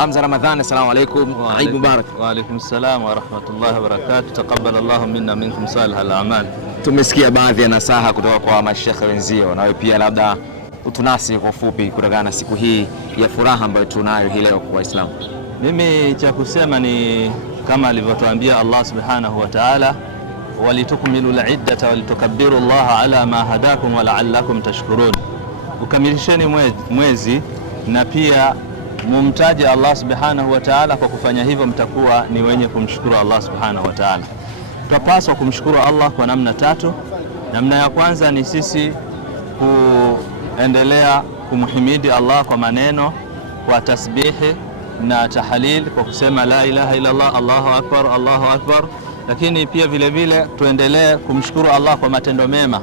Hamza Ramadhani, assalamu alaykum. Eid Mubarak. Wa alaykum salam wa rahmatullahi wa barakatuh. Taqabbal Allahu minna minkum salih al-a'mal. Tumesikia baadhi ya nasaha kutoka kwa mashekhe wenzio, na wewe pia labda utunasi kwa fupi kutokana na siku hii ya furaha ambayo tunayo hii leo kwa Waislamu. Mimi cha kusema ni kama alivyotuambia Allah subhanahu wa ta'ala, walitukmilu al-iddata walitukabbiru Allah ala ma hadakum wa la'allakum tashkurun. Ukamilisheni mwezi na pia mumtaje Allah subhanahu wa ta'ala. Kwa kufanya hivyo mtakuwa ni wenye kumshukuru Allah subhanahu wa ta'ala. Tunapaswa kumshukuru Allah kwa namna tatu. Namna ya kwanza ni sisi kuendelea kumhimidi Allah kwa maneno, kwa tasbihi na tahlil, kwa kusema la ilaha illa Allah, Allahu akbar, Allahu akbar. Lakini pia vile vile tuendelee kumshukuru Allah kwa matendo mema,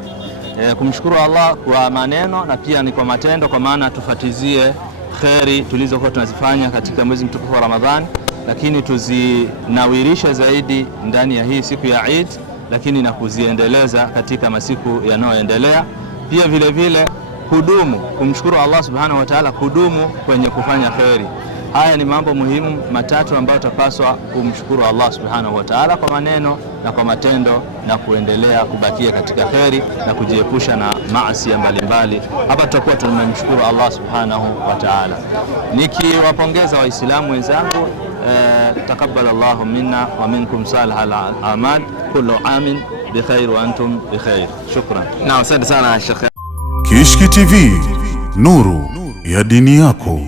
kumshukuru Allah kwa maneno na pia ni kwa matendo, kwa maana tufatizie kheri tulizokuwa tunazifanya katika mwezi mtukufu wa Ramadhani, lakini tuzinawirishe zaidi ndani ya hii siku ya Eid, lakini na kuziendeleza katika masiku yanayoendelea. Pia vile vile kudumu kumshukuru Allah subhanahu wa ta'ala, kudumu kwenye kufanya kheri. Haya ni mambo muhimu matatu ambayo tutapaswa kumshukuru Allah subhanahu wa ta'ala kwa maneno na kwa matendo, na kuendelea kubakia katika kheri na kujiepusha na maasi mbalimbali. Hapa tutakuwa tunamshukuru Allah subhanahu wa ta'ala. Nikiwapongeza Waislamu wenzangu, taqabbal Allahu minna wa minkum salih al-a'mal, kullu amin bi khair wa antum bi khair. Shukran. Na asante sana Sheikh. Kishki TV, nuru ya dini yako.